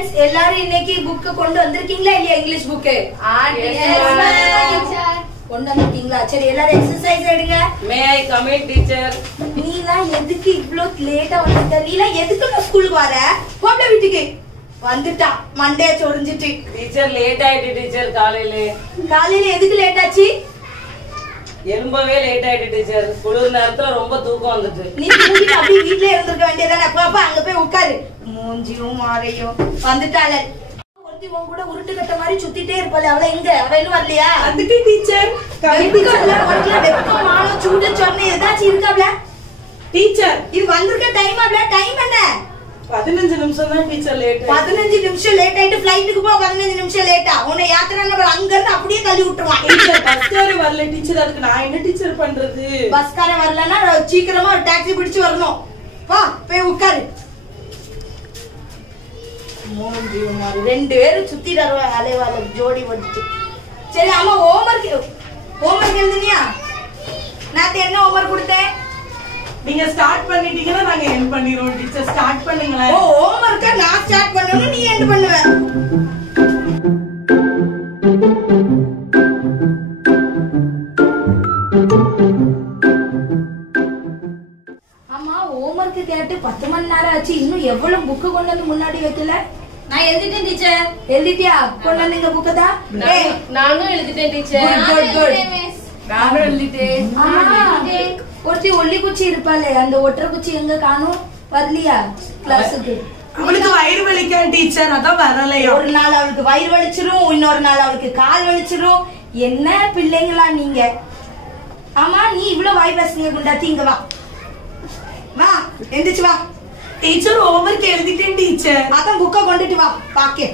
Students எல்லாரும் இன்னைக்கு book கொண்டு வந்திருக்கீங்களா இல்லையா? இங்கிலீஷ் புக் கொண்டு வந்திருக்கீங்களா? சரி, எல்லாரும் எக்ஸசைஸ் எடுங்க. மே ஐ கம் இன் டீச்சர்? நீலாம் எதுக்கு இவ்ளோ லேட்டா வந்திருக்க? நீலாம் எதுக்கு ஸ்கூலுக்கு வர? போப்ல வீட்டுக்கு வந்துட்டா மண்டே சொரிஞ்சிட்டு. டீச்சர் லேட் ஆயிட்டு டீச்சர். காலையில எதுக்கு லேட் ஆச்சு? எலும்பவே லேட் ஆயிட்டு டீச்சர். குளிர் நேரத்துல ரொம்ப தூக்கம் வந்துட்டு. நீ தூங்கிட்டு அப்படியே வீட்லயே இருந்திருக்க வேண்டியதானே. அப்பா அங்க போய் உட்காரு. மூஞ்சியும் மாறையும் வந்துட்டால. ஒருத்தி உன் கூட உருட்டு கட்ட மாதிரி சுத்திட்டே இருப்பாளே, அவள எங்க? அவ இன்னும் வரலையா? வந்துட்டு டீச்சர். வெப்பம் மானம் சூடு சொன்ன ஏதாச்சும் இருக்காப்ல? டீச்சர் இது வந்திருக்க டைம் ஆப்ல. டைம் என்ன? 15 நிமிஷம் தான் டீச்சர் லேட். 15 நிமிஷம் லேட் ஆயிட்டு ஃளைட்டுக்கு போ. 15 நிமிஷம் லேட்டா உன்னை யாத்திரை அங்க இருந்து அப்படியே தள்ளி விட்டுருவான். டீச்சர் பஸ்கார வரல டீச்சர். அதுக்கு நான் என்ன டீச்சர் பண்றது? பஸ்கார வரலன்னா சீக்கிரமா ஒரு டாக்ஸி பிடிச்சு வரணும். வா போய் உட்காரு. ரெண்டு பேரும் சுத்தி தருவாங்க அலைவால ஜோடி வந்துச்சு. சரி அம்மா ஹோம்வொர்க் எழுதுனியா? நான் என்ன ஹோம்வொர்க் கொடுத்தேன்? நீங்க ஸ்டார்ட் பண்ணிட்டீங்கன்னா நாங்க எண்ட் பண்ணிரோம் டீச்சர். ஸ்டார்ட் பண்ணுங்களே. ஓ ஹோம்வொர்க்க நான் ஸ்டார்ட் பண்ணனும், நீ எண்ட் பண்ணுவ. அம்மா ஹோம்வொர்க் கேட்டு 10 மணி நேரம் ஆச்சு. இன்னும் எவ்வளவு புக் கொண்டு வந்து முன்னாடி வைக்கல? நான் எழுதிட்டேன் டீச்சர். எழுதிட்டியா? கொண்டு வந்து இந்த புக்க தான். நானும் எழுதிட்டேன் டீச்சர். நானும் எழுதிட்டேன். ஒருத்தி ஒல்லி குச்சி இருப்பாளே, அந்த ஒற்றை குச்சி எங்க காணும்? வரலையா கிளாஸுக்கு? அவளுக்கு வயிறு வலிக்க டீச்சர், அதான் வரலையா. ஒரு நாள் அவளுக்கு வயிறு வலிச்சிரும், இன்னொரு நாள் அவளுக்கு கால் வலிச்சிரும். என்ன பிள்ளைங்களா நீங்க? ஆமா நீ இவ்வளவு வாய் பேசுங்க குண்டாத்தி. இங்க வா வா, எந்திரிச்சு வா. டீச்சர் ஹோம்வொர்க் எழுதிட்டேன் டீச்சர். அதான் புக்க கொண்டுட்டு வா பாக்க.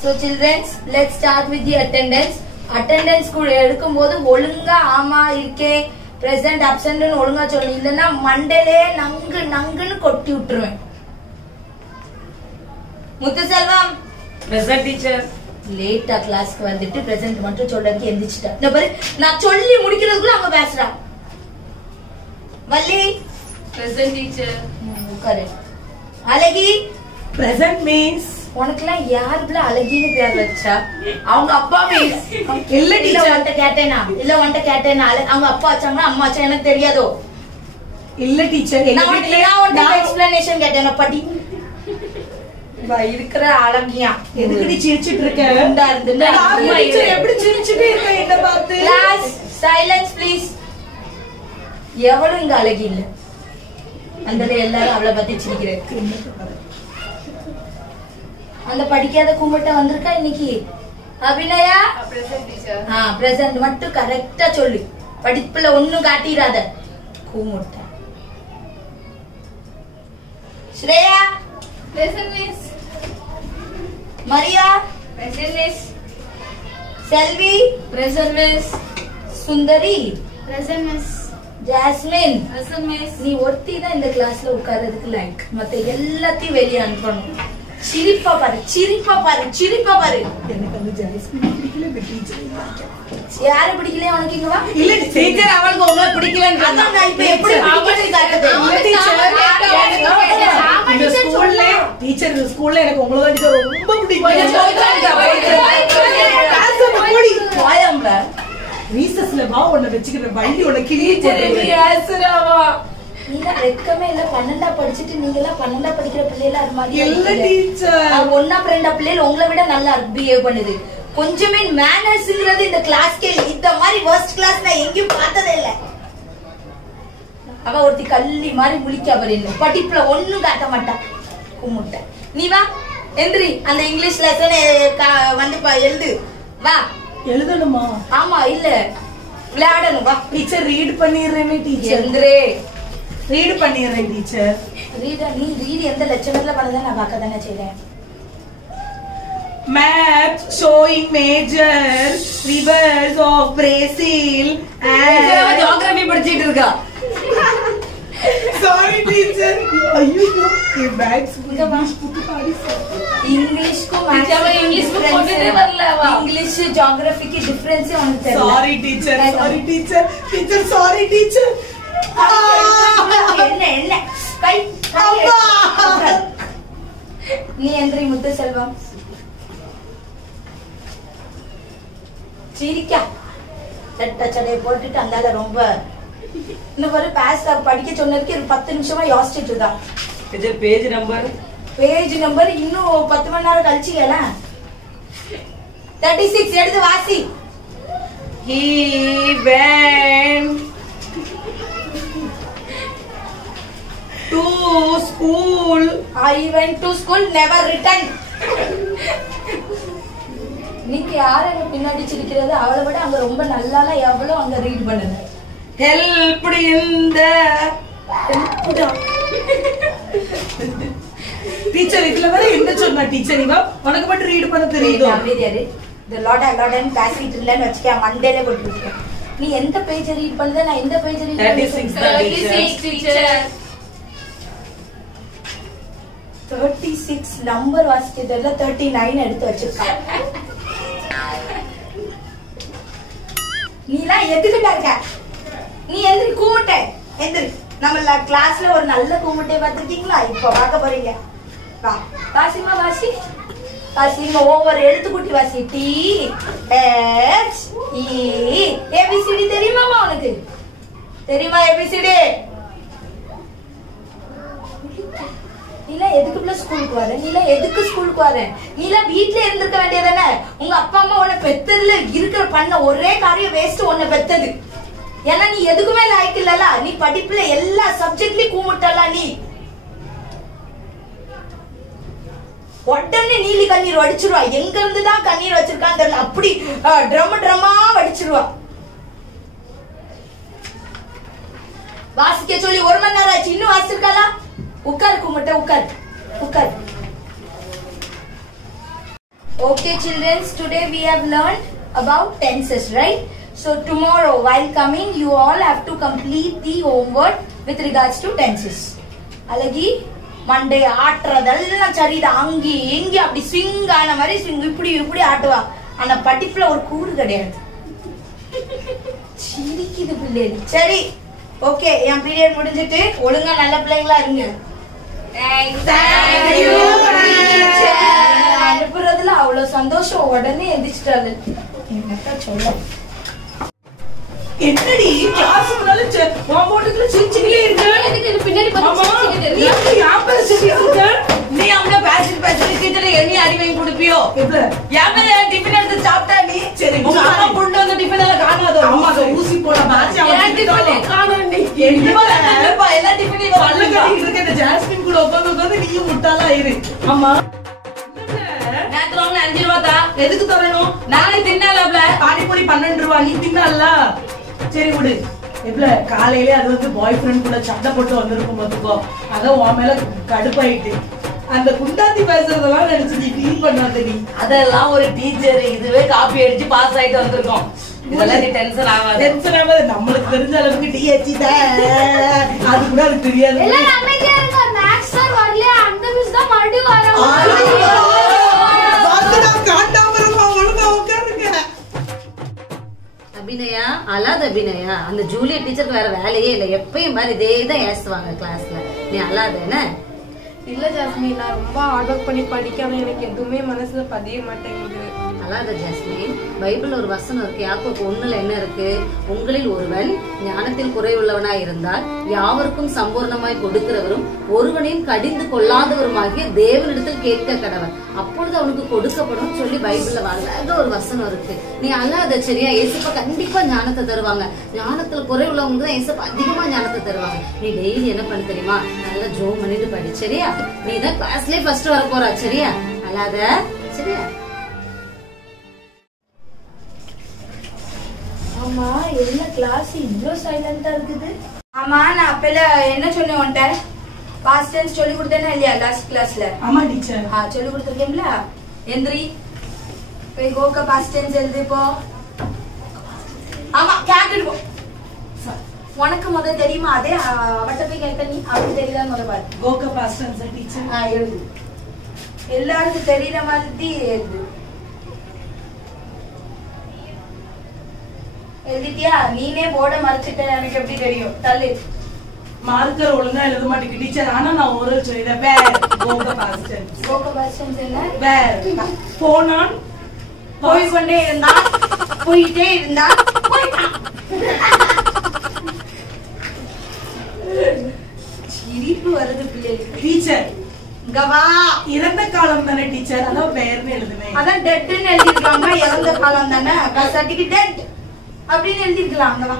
So children, let's start with the attendance. Attendance கூட எடுக்கும்போது ஒழுங்கா ஆமா இருக்கே present absent னு ஒழுங்கா சொல்லணும். இல்லனா மண்டலே நங்குன்னு கொட்டி விட்டுருவேன். Muthuselvam present teacher. லேட்டா கிளாஸ்க்கு வந்துட்டு பிரசன்ட் மட்டும் சொல்றதுக்கு எந்திரிச்சிட்டா. இந்த பாரு நான் சொல்லி முடிக்கிறதுக்குள்ள அவங்க பேசுறா. Valli present teacher. உட்காரு. அழகி பிரசன்ட் மீன்ஸ் உனக்குலாம் யாருக்குள்ள அழகின்னு பேர் வச்சா? அவங்க அப்பா மீன்ஸ் இல்ல டீச்சர். உன்கிட்ட கேட்டேனா? இல்ல உன்கிட்ட கேட்டேனா? அவங்க அப்பா வச்சாங்களா அம்மா வச்சா எனக்கு தெரியாதோ? இல்ல டீச்சர். நான் உன்கிட்ட எக்ஸ்பிளனேஷன் கேட்டேனா? படி. இருக்கிற அழகியா எதுக்கு சிரிச்சிட்டு இருக்க? குண்டா இருந்துட்டா டீச்சர் எப்படி சிரிச்சிட்டே இருக்க என்ன பார்த்து? Class silence please. எவளும் இங்க அழகி இல்ல. அந்த எல்லாரும் அவளை பத்தி சிரிக்கிறேன். அந்த படிக்காத கும்பிட்ட வந்திருக்கா இன்னைக்கு. Abhinaya present teacher. பிரசன்ட் மட்டும் கரெக்டா சொல்லு. படிப்புல ஒண்ணும் காட்டிராத. கும்பிட்ட. Shreya present miss. Maria present miss. Selvi present miss. Sundari present miss. Jasmine present miss. நீ ஒருத்தி தான் இந்த கிளாஸ்ல உட்கார்றதுக்கு லைக். மத்த எல்லாத்தையும் வெளியே அனுப்பணும். சிரிப்பா பாரு, சிரிப்பா பாரு, சிரிப்பா பாரு. எனக்கு அந்த ஜாஸ்மின் பிடிக்கல டீச்சர். யாரு பிடிக்கல உனக்கு? இங்க வா. இல்ல டீச்சர் அவளுக்கு உங்களை பிடிக்கலன்னு அதான் நான் இப்ப எப்படி பிடிக்கலன்னு காட்டுது. இல்ல டீச்சர். இந்த ஸ்கூல்ல டீச்சர் இந்த ஸ்கூல்ல எனக்கு உங்களை தான் டீச்சர் ரொம்ப பிடிக்கும். போயம்ல ரீசஸ்ல வா உன்னை வெச்சுக்கிற வண்டி உன்னை கிளி யாசராவா. நீங்க வெக்கமே இல்ல. 12ஆ படிச்சிட்டு நீங்க எல்லாம் 12ஆ படிக்கிற பிள்ளைல அது மாதிரி இல்ல டீச்சர். 1ஆ 2ஆ பிள்ளைல உங்களை விட நல்லா பிஹேவ் பண்ணுது. கொஞ்சமே மேனர்ஸ்ங்கிறது இந்த கிளாஸ்க்கே இந்த மாதிரி வர்ஸ்ட் கிளாஸ் நான் எங்கேயும் பார்த்ததே இல்ல. அவ ஒருத்தி கள்ளி மாதிரி முழிக்க வரல. படிப்புல ஒண்ணும் காட்ட மாட்டா. கும்பிட்ட. நீ வா எந்திரி. அந்த இங்கிலீஷ் லெசன் வந்து எழுது. வா. எழுதணுமா? ஆமா இல்ல விளையாடணும். வா. டீச்சர் ரீட் பண்ணிடுறேன்னு டீச்சர். எந்திரே. ரீட் பண்ணிடுறேன் டீச்சர். நீ ரீட் எந்த லட்சணத்துல பண்ணத நான் பார்க்க தானே செய்றேன். Maps showing major rivers of Brazil and geography படிச்சிட்டு இருக்கா. sorry teacher. ஐயோ ये bags இங்கிலீஷ் புக் பாடி இங்கிலீஷ்க்கும் இங்கிலீஷ் புக் கொண்டே வரலவா. இங்கிலீஷ் ஜியோகிராஃபிக்கு டிஃபரன்ஸ் உனக்கு தெரியல. sorry teacher. sorry teacher. teacher sorry teacher. என்ன கை அம்மா நீ எந்திரி முத்து செல்வம். சிரிக்கா ரெட்ட சடையை போட்டுட்டு அந்தால ரொம்ப இன்னும் ஒரு பாஸ் படிக்க சொன்னதுக்கு 10 நிமிஷமா யோசிச்சுட்டு இருந்தான். டீச்சர் பேஜ் நம்பர் இன்னும் 10 மணி நேரம் கழிச்சிக்கல. 36 எடுத்து வாசி. He went to school. I went to school, never returned. நீங்க யார பின்னாடி சிரிக்கிறது? அவளை விட அங்க ரொம்ப நல்லாலாம் எவ்வளவு அங்க ரீட் பண்ணுது. Helped in the டீச்சர் இதுல வேற என்ன சொன்னா டீச்சர் இவ உனக்கு மட்டும் ரீட் பண்ண தெரியுதோ? அமைதியாரு. இந்த லோடன் பேசிட்டு இல்லன்னு வச்சுக்க மண்டேல போட்டு. நீ எந்த பேஜ் ரீட் பண்ணத? நான் எந்த பேஜ் ரீட் 36 teacher. 36 நம்பர் வாசிச்சதுல 39 எடுத்து வச்சிருக்கான். நீலாம் எதுக்குடா இருக்க? நீ எந்திரி கூமுட்டை எந்திரி. நம்ம கிளாஸ்ல ஒரு நல்ல கூமுட்டை பார்த்திருக்கீங்களா? இப்ப பார்க்க போறீங்க. வா வாசிமா வாசி. வாசிமா ஒவ்வொரு எழுத்து கூட்டி வாசி. டி எச் இ ஏபிசிடி தெரியுமாமா உனக்கு? தெரியுமா ஏபிசிடி? நீலா எதுக்குள்ள ஸ்கூலுக்கு வர? நீலா எதுக்கு ஸ்கூலுக்கு வர? நீலா வீட்ல இருந்திருக்க வேண்டியதானே? உங்க அப்பா அம்மா உன்னை பெத்ததுல இருக்கிற பண்ண ஒரே காரியம் வேஸ்ட் உன்னை பெத்தது. ஏன்னா நீ எதுக்குமே லாய்க்கு இல்லல. நீ படிப்புல எல்லா சப்ஜெக்ட்லயும் கூமுட்டலாம். நீ உடனே நீலி கண்ணீர் வடிச்சிருவா. எங்க இருந்துதான் கண்ணீர் வச்சிருக்கான்னு தெரியல. அப்படி ட்ரம்மா வடிச்சிருவா. வாசிக்க சொல்லி 1 மணி நேரம் ஆச்சு. இன்னும் வாசிச்சிருக்காளா? உட்கார் கும்பிட்ட உட்கார். Okay children, today we have learned about tenses, right? So tomorrow while coming you all have to complete the homework with regards to tenses. Alagi Monday ஆட்றதெல்லாம் சரிதான். அங்கி எங்கி அப்படி ஸ்விங் ஆன மாதிரி ஸ்விங் இப்படி ஆட்டுவா. ஆனா படிப்புல ஒரு கூறு கிடையாது. சிரிக்குது பிள்ளை. சரி ஓகே, என் பீரியட் முடிஞ்சிட்டு ஒழுங்கா நல்ல பிள்ளைங்களா இருங்க. அனுப்புறதுல அவ்வளவு சந்தோஷம். உடனே எந்திரிச்சிட்டாரு. என்னக்கா சொல்ல என்னடி கிளாஸ் முன்னால மாமோட்டுக்குள்ள சிரிச்சிட்டே இருக்க? எனக்கு இது பின்னாடி பார்த்து சிரிச்சிட்டே நீ இருக்கு. யாப்பல சிரிச்சிட்டு இருக்க? நீ அவங்க பேசிட்டு டீச்சர் என்ன அடி வாங்கி கொடுப்பியோ? எப்பல யாமல டிஃபன் எடுத்து சாப்பிட்டா நீ? சரி உங்க அம்மா கொண்டு வந்த டிஃபன் எல்லாம் காணாதோ? அம்மா அத ஊசி போட பாச்சி என் டிஃபன் காணோண்டி. என்னப்பா எல்லா டிஃபனையும் பல்ல கட்டிட்டு இருக்க இந்த ஜாஸ்மின் கூட உட்கார்ந்து நீ முட்டாளா இரு. அம்மா நேத்து வாங்கின 5 ரூபா தா. எதுக்கு தரணும்? நானே தின்னாலப்ல. பானிபூரி 12 ரூபா நீ தின்னால. சரி விடு. எப்பல காலையிலே அது வந்து பாய் ஃப்ரெண்ட் கூட சண்டை போட்டு வந்திருக்கும் பாத்துக்கோ. அதான் உன் மேல கடுப்பாயிட்டு அந்த குண்டாத்தி பேசுறதெல்லாம் நினைச்சு நீ ஃபீல் பண்ணாத. நீ அதெல்லாம் ஒரு டீச்சர். இதுவே காப்பி அடிச்சு பாஸ் ஆயிட்டு வந்திருக்கோம். இதெல்லாம் நீ டென்ஷன் ஆகாத. டென்ஷன் ஆகாத. நம்மளுக்கு தெரிஞ்ச அளவுக்கு டீ அடிச்சுட்ட அது கூட எனக்கு தெரியாது. எல்லாம் அமைதியா இருங்க. மேக்ஸ் சார் வரல. அந்த மிஸ் தான் மறுபடியும் வராங்க. அபிநயா அழாத. அபிநயா அந்த ஜூலியட் டீச்சருக்கு வேற வேலையே இல்லை. எப்பயும் மாதிரி இதே தான் ஏசுவாங்க கிளாஸ்ல. நீ அழாத. என்ன இல்ல ஜாஸ்மின், நான் ரொம்ப ஹார்ட் ஒர்க் பண்ணி படிக்காம எனக்கு எதுவுமே மனசுல பதிய மாட்டேங்குது. அழாத ஜாஸ்மின். பைபிள் ஒரு வசனம் இருக்கு. யாக்கோபு 1:1 என்ன இருக்கு? உங்களில் ஒருவன் ஞானத்தில் குறைவுள்ளவனாய் இருந்தால் யாவருக்கும் சம்பூர்ணமாய் கொடுக்கிறவரும் ஒருவனையும் கடிந்து கொள்ளாதவருமாகிய தேவனிடத்தில் கேட்க கடவன், அப்பொழுது அவனுக்கு கொடுக்கப்படும் சொல்லி பைபிள்ல அழகாக ஒரு வசனம் இருக்கு. நீ அழாத சரியா? ஏசப்பா கண்டிப்பா ஞானத்தை தருவாங்க. ஞானத்துல குறைவுள்ளவங்க தான் ஏசப்பா அதிகமா ஞானத்தை தருவாங்க. நீ டெய்லி என்ன பண்ண தெரியுமா? நல்லா ஜோம் பண்ணிட்டு படி சரியா? நீ தான் கிளாஸ்லயே ஃபர்ஸ்ட் வர போறா சரியா? அழாத சரியா? ஆமா என்ன கிளாஸ் இவ்ளோ சைலண்டா இருக்குது? ஆமா நான் அப்பல என்ன சொன்னேன் உன்கிட்ட? பாஸ்ட் டென்ஸ் சொல்லி கொடுத்தேனா இல்லையா லாஸ்ட் கிளாஸ்ல? ஆமா டீச்சர். சொல்லி கொடுத்திருக்கேன்ல. எந்திரி போய் கோக பாஸ்ட் டென்ஸ் எழுது போ. ஆமா கேட்டுட்டு போ. உனக்கு முத தெரியுமா? அதே அவட்ட போய் கேட்க. நீ அவளுக்கு தெரியுதா முத பாரு. கோக பாஸ்ட் டென்ஸ் டீச்சர். எழுது. எல்லாருக்கும் தெரியற மாதிரி எழுது. எழுதிட்டியா? நீனே போர்ட மறைச்சிட்ட. எனக்கு எப்படி தெரியும்? தள்ளு. மார்க்கர் ஒழுங்கா எழுத மாட்டேங்க டீச்சர். ஆனா நான் ஒரு சொல்லிடுறேன். வேர் போக பாஸ்டன். போக பாஸ்டன் என்ன? வேர் போனான் போய் கொண்டே இருந்தா போயிட்டே இருந்தா போயிட்டான். சிரிப்பு வருது பிள்ளைகளுக்கு. டீச்சர் இங்க வா. இறந்த காலம் தானே டீச்சர், அதான் வேர்னு எழுதுனேன். அதான் டெட்னு எழுதிருக்காங்க. இறந்த காலம் தானே, பர்சன்ட்டுக்கு டெட் அப்படின்னு எழுதிருக்கலாம். அங்க வா.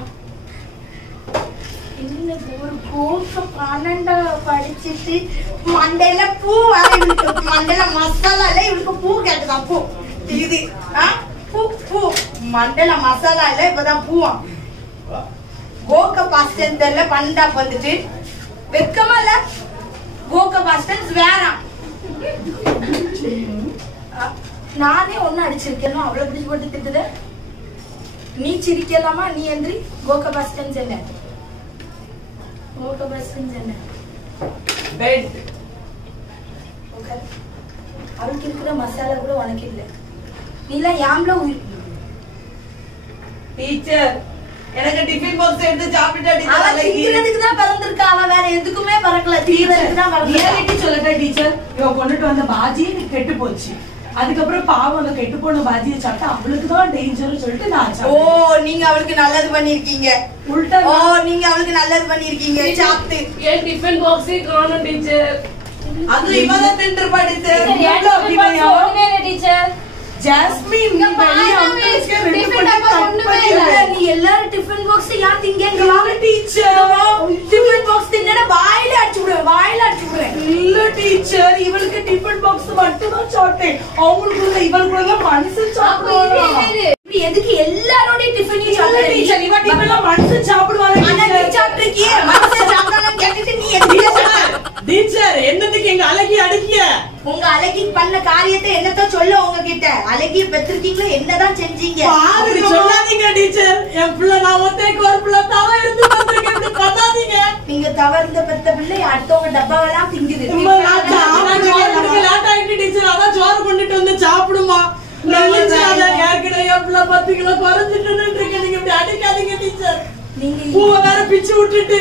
ஒரு கோர்ஸ் 12 படிச்சுட்டு மண்டையில பூ வர இவளுக்கு, மண்டையில மசாலால இவளுக்கு பூ கேட்டுதான். பூ இது பூ பூ மண்டையில மசாலா இல்ல, இப்பதான் பூவா. கோக பாஸ்டன் தெரியல, பண்டா வந்துட்டு வெக்கமா இல்ல. கோக பாஸ்டன் வேற. நானே ஒண்ணு அடிச்சிருக்கேன், அவ்வளவு பிடிச்சு போட்டு திட்டுத. நீ சிரிக்கலாமா? நீ எந்திரி. கோக பாஸ்டன் என்ன? அவளுக்கு இருக்கிற மசாலா கூட உனக்கு இல்ல. நீலாம் யாம்ல டீச்சர் எனக்கு டிஃபன் பாக்ஸ் எடுத்து சாப்பிட்டா டீச்சர். திங்கிறதுக்கு தான் பறந்துருக்கா. அவ வேற எதுக்குமே பறக்கல, திங்கிறதுக்கு தான் பறந்துருக்கா. சொல்லட்டா டீச்சர், இவ கொண்டுட்டு வந்த பாஜி கெட்டு போச்சு. அதுக்கப்புறம் பாவம் அந்த கெட்டு போன பாஜியை சாப்பிட்டா அவளுக்கு தான் டேஞ்சர் சொல்லிட்டு நான். ஓ, நீங்க அவளுக்கு நல்லது பண்ணிருக்கீங்க. உல்டா. ஓ, நீங்க அவளுக்கு நல்லது பண்ணிருக்கீங்க. சாப்பிட்டு ஏன் டிஃபன் பாக்ஸே காணோம் டீச்சர். அது இவதான் தின்றுப்பா டீச்சர். டீச்சர் ஜாஸ்மின் நீ வெளிய அங்கிள்ஸ்க்கு ரெண்டு பண்ணி நீ எல்லாரும் டிஃபன் பாக்ஸ் யார் திங்கங்க? வாங்க டீச்சர். டிஃபன் பாக்ஸ் தின்னனா வாயில அடிச்சு விடுவேன், வாயில அடிச்சு விடுவேன். இல்ல டீச்சர், இவளுக்கு டிஃபன் பாக்ஸ் மட்டும் தான் சாப்பிட்டேன். அவங்களுக்கு இவங்களுக்குள்ள மனசு சாப்பிடுவாங்க. எதுக்கு எல்லாரோட டிஃபனையும் சாப்பிடுற டீச்சர்? இவ டிஃபன்ல மனசு சாப்பிடுவாங்க. ஆனா நீ சாப்பிட்டிருக்கியே, மனசே சாப்பிடலாம் கேட்டுட்டு நீ எதுக்கு டீச்சர் என்னத்துக்கு எங்க அழகி அடிக்கிய? உங்க அழகி பண்ண காரியத்தை என்னதான் சொல்ல உங்ககிட்ட? அழகிய பெற்றிருக்கீங்களோ, என்னதான் செஞ்சீங்க? அப்படி சொல்லாதீங்க டீச்சர். என் பிள்ளை நான் ஒத்தைக்கு ஒரு பிள்ளை தவ எடுத்து வந்திருக்கேன், இப்படி பண்ணாதீங்க. நீங்க தவறுந்த பெத்த பிள்ளை அடுத்தவங்க டப்பாவெல்லாம் திங்குது. லேட் ஆயிட்டு டீச்சர், அதான் சோறு கொண்டுட்டு வந்து சாப்பிடுமா. ஏற்கனவே என் பிள்ளை 10 கிலோ குறைஞ்சிட்டு இருக்கேன். நீங்க இப்படி அடிக்காதீங்க டீச்சர். நீங்க பூவை வேற பிச்சு விட்டுட்டு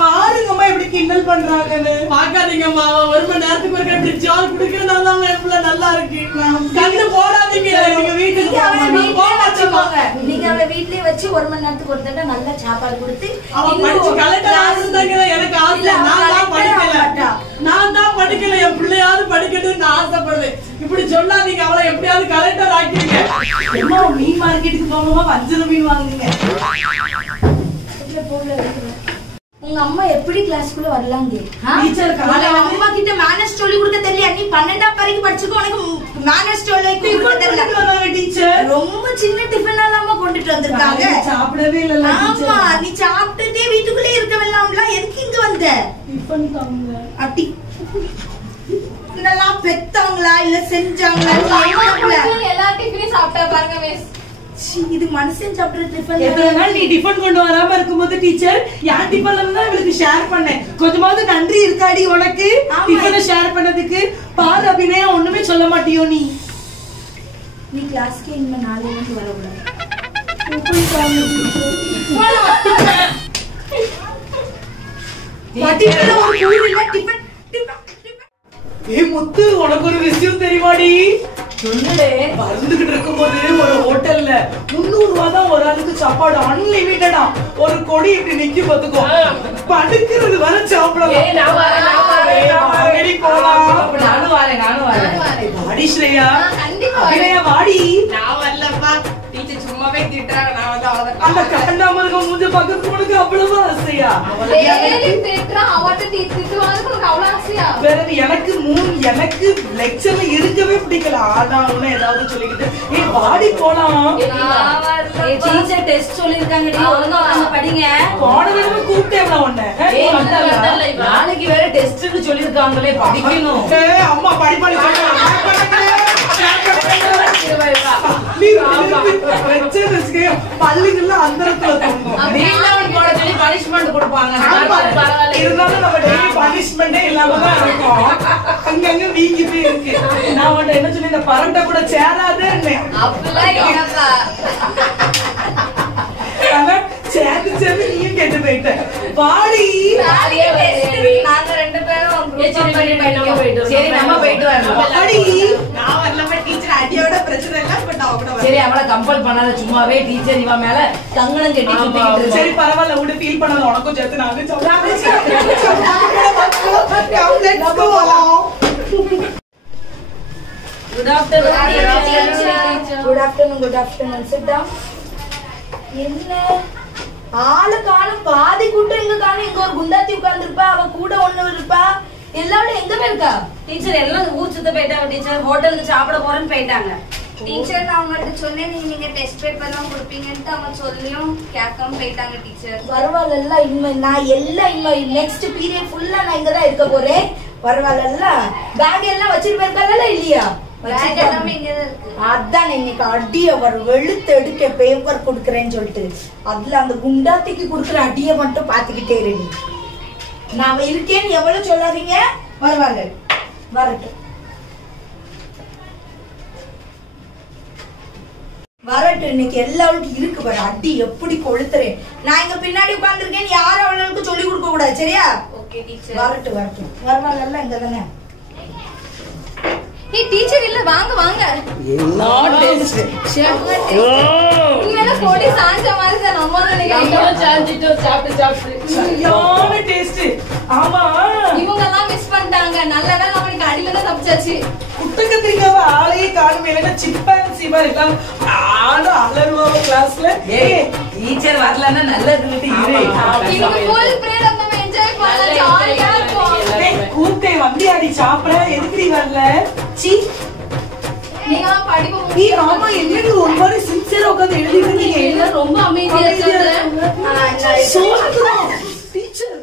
பாருங்கம்மா எப்படி கிண்டல் பண்றாங்கன்னு. பாக்காதீங்கம்மா, 1 மணி நேரத்துக்கு ஒரு இப்படி ஜோர் குடுக்கறதால எவ்வளவு நல்லா இருக்கு. கண்டு போடாதீங்க. நீங்க வீட்டுக்கு நீங்க அவளை வீட்லயே வச்சு 1 மணி நேரத்துக்கு ஒரு தடவை நல்லா சாப்பாடு கொடுத்து கலெக்டர் ஆகுறதாங்க எனக்கு ஆசை. நான் தான் படிக்கல, என் பிள்ளையாவது படிக்கணும்னு ஆசைப்படுவேன். இப்படி சொல்லாதீங்க. அவளை எப்படியாவது கலெக்டர் ஆக்கிடுங்க. மீன் மார்க்கெட்டுக்கு போகணுமா, வஞ்சர மீன் வாங்குங்க. உங்க அம்மா எப்படி கிளாஸ்க்குள்ள வரலாங்க? டீச்சர் அம்மா கிட்ட மேனேஜ் சொல்லி கொடுக்க தெரியல. நீ 12ஆம் வரைக்கும் படிச்சுக்கோ, உனக்கு மேனேஜ் சொல்லி கொடுக்க தெரியல. டீச்சர் ரொம்ப சின்ன டிஃபன் அம்மா கொண்டுட்டு வந்திருக்காங்க. சாப்பிடவே இல்ல. ஆமா, நீ சாப்பிட்டுட்டே வீட்டுக்குள்ளே இருக்க வேண்டாம்ல. எதுக்கு இங்க வந்த? டிஃபன் தாங்க. அட்டி இதெல்லாம் பெத்தவங்களா இல்ல செஞ்சாங்களா? எல்லா டிஃபனையும் சாப்பிட்டா பாருங்க மிஸ். இது மனுஷன் சாப்பிடுற டிஃபன். எத்தனை நாள் நீ டிஃபன் கொண்டு வராம இருக்கும்போது டீச்சர் என் டிஃபன்ல தான் இவளுக்கு ஷேர் பண்ணேன். கொஞ்சமாவது நன்றி இருக்காடி உனக்கு டிஃபனை ஷேர் பண்ணதுக்கு? பாரு அபிநயா, ஒண்ணுமே சொல்ல மாட்டியோ நீ? நீ கிளாஸ்க்கு இனிமே நாளைல இருந்து வரக்கூடாது. முத்து, உனக்கு ஒரு விஷயம் தெரியுமாடி? வந்துகிட்டு இருக்கும்போது ஒரு ஹோட்டல்ல 300 ரூபாய் தான் ஒரு ஆளுக்கு சாப்பாடு, அன்லிமிட்டடா. ஒரு கொடி இப்படி நிக்கி பாத்துக்கோ, படுக்கிறது வர சாப்பிடலாம். நானும் வரேன். வாடி ஸ்ரேயா. கண்டிப்பா வாடி. நான் வரலப்பா. டீச்சர் சும்மாவே திட்டுறாங்க. நான் வந்து அவ்வளவுதான். அந்த கண்டாமருக மூஞ்ச பக்கத்து உனக்கு அவ்வளவு ஆசையா? எனக்கு லெக்சர்ல இருக்கவே பிடிக்கல. ஆனா ஏதாவது சொல்லிக்கிட்டு வாடி போலாம். டீச்சர் டெஸ்ட் சொல்லிருக்காங்கடி, ஒழுங்கா வந்து படிங்க. போன தடவை கூப்பிட்டேன் உன்னை. நாளைக்கு வேற டெஸ்ட்னு சொல்லிருக்காங்களே, படிக்கணும். அம்மா படிப்பாளி பள்ளிகள்ல அந்தரத்துல பனிஷ்மெண்ட் கொடுப்பாங்க. இருந்தாலும் நம்ம டெய்லி பனிஷ்மெண்டே இல்லாம தான் இருக்கோம். அங்கங்க வீங்கி போய் இருக்கு. நான் உன்ட்ட என்ன சொல்லி இந்த பரண்ட கூட சேராதுன்னு. கேட்டு போயிட்டேன். பாடி நாங்க 2 பேரும் சரி நம்ம போயிட்டு வரலாம். பாடி. நான் வரலமா டீச்சர் அடியோட பிரச்சனை இல்ல பட் அவ கூட சரி அவளை கம்பல் பண்ணாத, சும்மாவே டீச்சர் இவ மேல கங்கணம் கட்டி சுத்திக்கிட்டு இருக்கா. சரி பரவாயில்ல, விடு, ஃபீல் பண்ணாத, உனக்கும் சேர்த்து நாங்க சொல்றோம். Good afternoon. Good afternoon sit down. என்ன ஆளு காணும், பாதி கூட்டம் இங்க காணும். இங்க ஒரு குண்டாத்தி உட்கார்ந்துருப்பா, அவ கூட ஒண்ணு இருப்பா. எல்லாரும் எங்க இருக்கா? டீச்சர் எல்லாம் ஊர் சுத்த போயிட்டாங்க டீச்சர், ஹோட்டலுக்கு சாப்பிட போறேன்னு போயிட்டாங்க. டீச்சர் நான் அவங்கள்ட்ட சொன்னேன் நீங்க டெஸ்ட் பேப்பர் தான் கொடுப்பீங்கன்ட்டு அவங்க சொல்லியும் கேட்காம போயிட்டாங்க டீச்சர். பரவாயில்ல, நான் எல்லாம் நெக்ஸ்ட் பீரியட் ஃபுல்லா நான் இங்கதான் இருக்க போறேன். பரவாயில்ல, பேக் எல்லாம் வச்சிட்டு போயிருக்கால இல்லையா? பேக் எல்லாமே இங்கதான் இருக்கு. அதான் இன்னைக்கு அடிய ஒரு வெளுத்து எடுக்க பேப்பர் கொடுக்கறேன்னு சொல்லிட்டு அதுல அந்த குண்டாத்திக்கு கொடுக்குற அடிய மட்டும் பாத்துக்கிட்டே இரு. நான் இருக்கேன்னு எவ்வளவு சொல்லாதீங்க. பரவாயில்ல, வரட்டும் வரட்டும். இன்னைக்கு எல்லாருக்கும் இருக்கு பாரு அடி எப்படி கொளுத்துறேன். நான் இங்க பின்னாடி உட்கார்ந்துருக்கேன், யாரும் அவளுக்கு சொல்லி கொடுக்க கூடாது, சரியா? Okay teacher. வரட்டும் வரட்டும். பரவாயில்ல, இங்க தானே. ஏய் டீச்சர் இல்ல, வாங்க வாங்க. உண்மையில பொடி சாஞ்ச மாதிரி தான் நம்ம நினைக்கிறோம். சரியான டேஸ்ட். ஆமா, இவங்க எல்லாம் மிஸ் பண்ணிட்டாங்க. நல்ல வேளை நம்மளுக்கு அடியில தான் தப்பிச்சாச்சு. குட்டக்கத்திரிக்காவ ஆளையே காணும். எனக்கு சிம்பான்சி மாதிரி எல்லாம் ஆளும் அலறுவாங்க கிளாஸ்ல. டீச்சர் வரலன்னா நல்லது. இவங்க ஃபுல் பிரேயர் நம்ம என்ஜாய் பண்ணலாம், ஜாலியா இருக்கும். கூத்தே வண்டியாடி சாப்பிட எதுக்குடி வரல? சி, நீங்க படிப்பு நீ ஆமா என்னடி ஒரு மாதிரி சின்சியரா உட்கார்ந்து எழுதிட்டு இருக்கீங்க. முடியல, ரொம்ப அமைதியா இருக்காங்க. சோத்துறோம் டீச்சர்.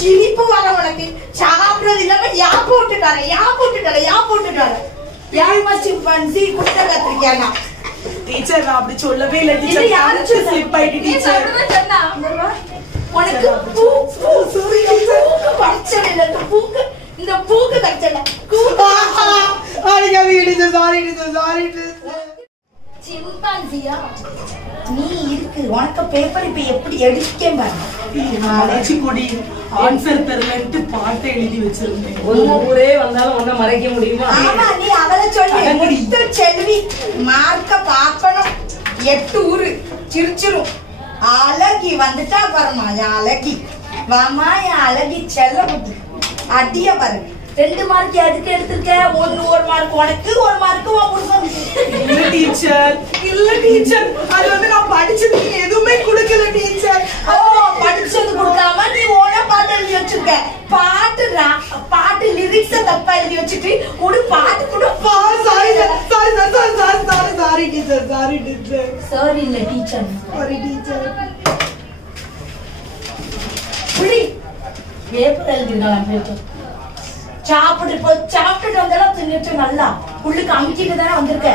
சிரிப்பு வர உனக்கு. சாப்பிடுறது இல்லாம யா போட்டுட்டார யாருமா சிம்பன்சி குட்ட கத்திரிக்காங்க. டீச்சர் நான் அப்படி சொல்லவே இல்ல இது டீச்சர். யாரு யாரு ஸ்லிப் ஆயிட்டு டீச்சர். உனக்கு பூக்கு பறிச்சல, இந்த பூக்கு கடிச்சல. சிம்பான்சியா நீ இருக்கு. உனக்கு பேப்பர் இப்ப எப்படி எடுக்கேன் பாரு. ஆன்சர் தெரியலன்ட்டு பாட்டை எழுதி வச்சிருந்தேன். ஒன்னு ஊரே வந்தாலும் ஒன்ன மறைக்க முடியுமா? ஆமா, நீ அவளை சொல்லி முத்து செல்வி மார்க்க பாக்கணும். 8 ஊரு சிரிச்சிரும். அழகி வந்துட்டா பாருமா, அழகி வாமா, என் அழகி செல்ல புத்து அடிய பாருங்க. 2 மார்க் எதுக்கு எடுத்திருக்க? 1 மார்க் உனக்கு, 1 மார்க் உன் புருஷன். இல்ல டீச்சர் அது வந்து நான் படிச்சது எதுவுமே கொடுக்கல டீச்சர். ஓ, படிச்சது கொடுக்காம நீ ஓனா பாட்டு எழுதி வச்சிருக்க. பாட்டு லிரிக்ஸ தப்பா எழுதி வச்சுட்டு ஒரு பாட்டு கூட. Sorry teacher. சாரி இல்ல டீச்சர். புடி பேப்பர் எழுதிருக்கலாம். பேப்பர் சாப்பிட்டுட்டு வந்தாலும் தின்னுட்டு நல்லா உள்ளுக்கு அமுக்கிட்டு தானே வந்திருக்க.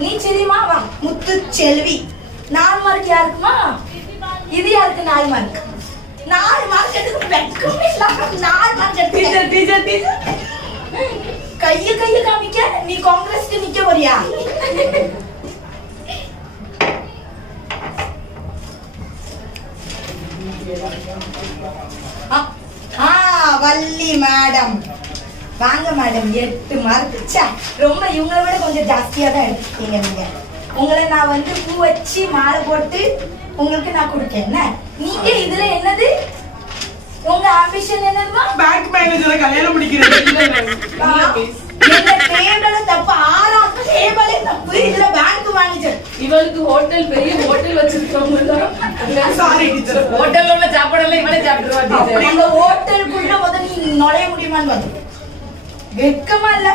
நீ சரிமா வா. முத்து செல்வி 4 மார்க் யாருக்குமா? இது யாருக்கு 4 மார்க்? 4 மார்க் எடுத்து வெட்கமே இல்லாம 4 மார்க் எடுத்து டீச்சர் கைய காமிக்க. நீ காங்கிரஸ்க்கு நிக்க போறியா? வள்ளி மேடம் வாங்க மேடம். 8 மார்க். ரொம்ப இவங்களை விட கொஞ்சம் ஜாஸ்தியா தான் எடுத்துக்கீங்க நீங்க. உங்களை நான் வந்து பூ வச்சு மாலை போட்டு உங்களுக்கு நான் கொடுத்தேன். நீங்க இதுல என்னது உங்க ஆம்பிஷன் என்னதுமா? பேங்க் மேனேஜரை கல்யாணம் முடிக்கிறேன். என்ன டேபிள தப்பு, 6ஆம் டேபிளே தப்பு. இதுல பேங்க் மேனேஜர். இவளுக்கு ஹோட்டல், பெரிய ஹோட்டல் வச்சிருக்கவங்க. Sorry teacher. ஹோட்டல்ல உள்ள சாப்பாடெல்லாம் இவளே சாப்பிட்டுருவா டீச்சர். அந்த ஹோட்டலுக்குள்ள முதல்ல நீ நுழைய முடியுமான்னு பாத்து. வெக்கமா இல்ல?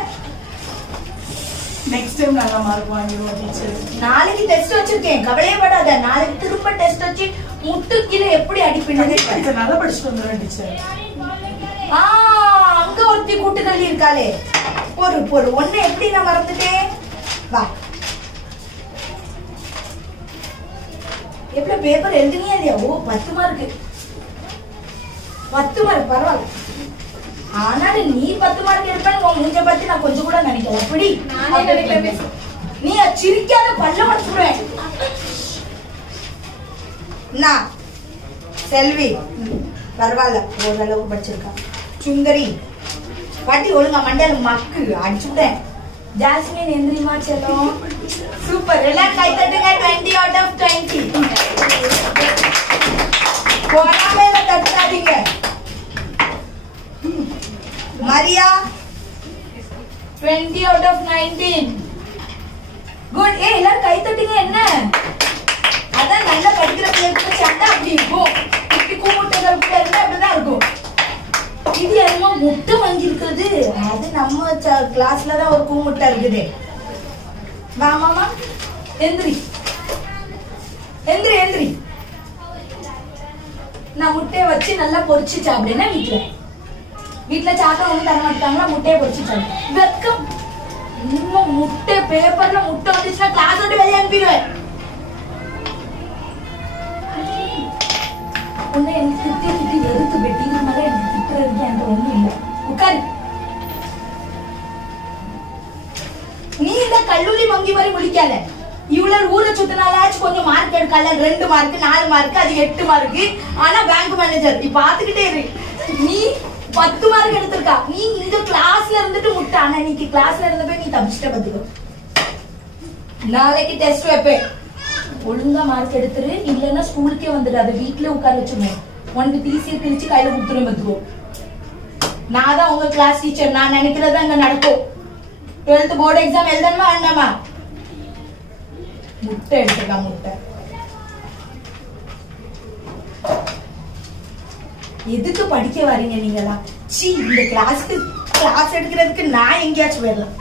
நெக்ஸ்ட் டைம் நல்ல மார்க் வாங்கிடுவோம் டீச்சர். நாளைக்கு டெஸ்ட் வச்சிருக்கேன், கவலையே படாத. நாளைக்கு திரும்ப டெஸ்ட் வச்சு முட்டு கீழே எப்படி அடிப்பினது. டீச்சர் நல்லா படிச்சுட்டு வந்துடுறேன் டீச்சர். அங்க ஒருத்தி கூட்டுதள்ளி இருக்காளே. பொறு ஒண்ணு எப்படி நான் மறந்துட்டேன். வா, எவ்வளவு பேப்பர் எழுதுனியா இல்லையா? ஓ, 10 மார்க். 10 மார்க் பரவாயில்ல. ஆனாலும் நீ 10 மார்க் எடுப்பேன்னு உன் மூஞ்ச பத்தி நான் கொஞ்சம் கூட நினைக்கல. அப்படி நானே நினைக்கல. நீ சிரிக்காத பல்ல வச்சுடுவேன். நான் செல்வி பரவாயில்ல, ஓரளவுக்கு படிச்சிருக்கா. சுந்தரி பாட்டி ஒழுங்கா மண்டையில மக்கு அடிச்சுட்டேன். ஜாஸ்மின் எந்திரிமா செல்லும். சூப்பர், எல்லாம் கை தட்டுங்க. 20 out of 20. போனாமேல தட்டாதீங்க. Maria 20 out of 19. குட். ஏ எல்லாரும் கை தட்டுங்க. என்ன அதான் நல்லா படிக்கிற பிள்ளைங்களுக்கு சண்டை அப்படி இருக்கும். இப்படி கூமுட்டைகள் கூட இருந்தா அப்படிதான் இருக்கும். இது என்னமோ முட்டை வாங்கி இருக்குது. அது நம்ம கிளாஸ்ல தான் ஒரு கூமுட்டை இருக்குது. வாமாமா எந்திரி எந்திரி எந்திரி. நான் முட்டையை வச்சு நல்லா பொரிச்சு சாப்பிடுனா வீட்டுல சாப்பிட ஒண்ணு தர மாட்டாங்களா? முட்டையை பொரிச்சு சாப்பிடு. வெக்கம். இன்னும் முட்டை பேப்பர்ல முட்டை வந்துச்சுன்னா கிளாஸ் விட்டு வெளியே அனுப்பிடுவேன். உன்னை எனக்கு திட்டி எதுக்கு பெட்டி மேல எனக்கு திட்டுறதுக்கு என்கிட்ட ஒண்ணும் இல்லை. உட்காரு. நீ இந்த கல்லூரி மங்கி மாதிரி முடிக்காத. இவ்வளவு ஊரை சுத்தினாலாச்சும் கொஞ்சம் மார்க் எடுக்கல. 2 மார்க் 4 மார்க் அது 8 மார்க். ஆனா பேங்க் மேனேஜர் நீ பாத்துக்கிட்டே இரு. நீ 10 மார்க் எடுத்திருக்கா. நீ இந்த கிளாஸ்ல இருந்துட்டு முட்டை. ஆனா நீ கிளாஸ்ல இருந்தப்ப நீ தப்பிச்சிட்ட பாத்துக்கோ. நாளைக்கு டெஸ்ட் வைப்பேன். ஒழுங்கா மார்க் எடுத்துரு. இல்லன்னா ஸ்கூலுக்கே வந்துடு. அதை வீட்டுல உட்கார வச்சுருவேன். உனக்கு டிசியை பிரிச்சு கையில கொடுத்துருவேன் பாத்துக்கோ. நான் தான் உங்க கிளாஸ் டீச்சர். நான் நினைக்கிறதா இங்க நடக்கும். 12th போர்டு எக்ஸாம் எழுதணுமா வேண்டாமா? முட்டை எடுத்துக்கா. முட்டை எதுக்கு படிக்க வரீங்க நீங்களா? சி, இந்த கிளாஸ் எடுக்கிறதுக்கு நான் எங்கேயாச்சும் வரலாம்.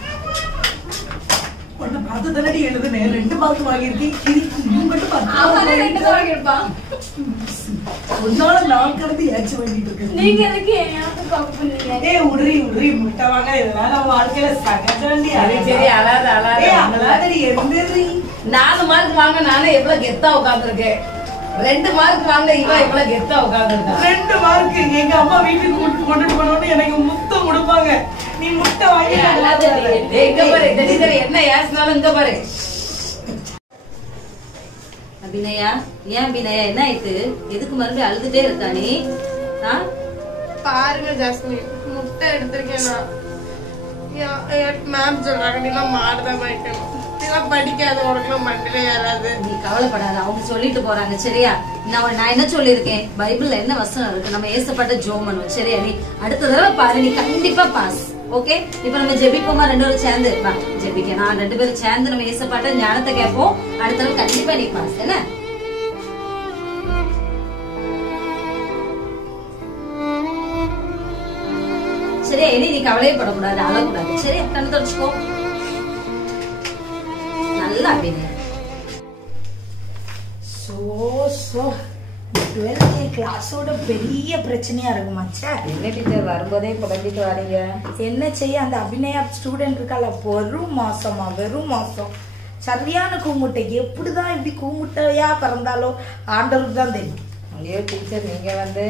உன்னை பார்த்து தானடி எழுதுனேன். 2 மார்க் வாங்கியிருக்கேன். நீ மட்டும் 2 தான் வாங்கியிருப்பான். உன்னால நான் கடந்து ஏச்சு வாங்கிட்டு இருக்கேன். நீங்க எதுக்கு எனக்கு காப்பி பண்ணீங்க? ஏய் உடுறி முட்டை வாங்க. இதெல்லாம் நம்ம வாழ்க்கையில சகஜம்டி. சரி அழாத அழாதடி எந்திரி. 4 மார்க் வாங்க நானே எவ்வளவு கெத்தா உட்காந்துருக்கேன். 2 மார்க் வாங்க இவன் எவ்வளவு கெத்தா உட்காந்துருக்கா. 2 மார்க் எங்க அம்மா வீட்டுக்கு கொண்டுட்டு போனோன்னு எனக்கு முத்தம் கொடுப்பாங்க. நீ முட்டை வாங்கி எங்க பாரு என்ன ஏசினாலும் இங்க பாரு. அபிநயா, ஏன் அபிநயா என்ன ஆயிட்டு? எதுக்கு மறுபடியும் அழுதுட்டே இருக்கா நீ? பாருங்க ஜாஸ்மின், முட்டை எடுத்திருக்கேன் நான். மேம் சொல்றாங்க நீ எல்லாம் மாடுதான் வைக்கணும். இதெல்லாம் படிக்காத உனக்கு மண்டில ஏறாது. நீ கவலைப்படாத, அவங்க சொல்லிட்டு போறாங்க சரியா? நான் என்ன சொல்லியிருக்கேன்? பைபிள்ல என்ன வசனம் இருக்கு? நம்ம ஏசப்பட்ட ஜெபம் பண்ணுவோம் சரியா? நீ அடுத்த தடவை பாரு, நீ கண்டிப்பா பாஸ். ஓகே, இப்ப நம்ம ஜெபிப்போமா? 2 பேரும் சேர்ந்து வா ஜெபிக்க. நான் 2 பேரும் சேர்ந்து நம்ம ஏசப்பாட்ட ஞானத்தை கேட்போம். அடுத்த தடவை கண்டிப்பா நீ பாஸ். என்ன சரியா? இனி நீ கவலையே படக்கூடாது, அழக்கூடாது சரியா? கண்ணு தொடச்சுக்கோ. நல்லா அபிநயா. கிளாஸோட பெரிய பிரச்சனையா இருக்குமாச்சா? என்ன டீச்சர் வரும்போதே புடம்பிட்டு வரீங்க? என்ன செய்ய, அந்த அபிநயா ஸ்டூடெண்ட் இருக்கால, வெறும் மாசம் சரியான கூமுட்டை. எப்படிதான் இப்படி கூமுட்டையா பிறந்தாலோ ஆண்டவருக்கு தான் தெரியும். ஐயோ டீச்சர், நீங்க வந்து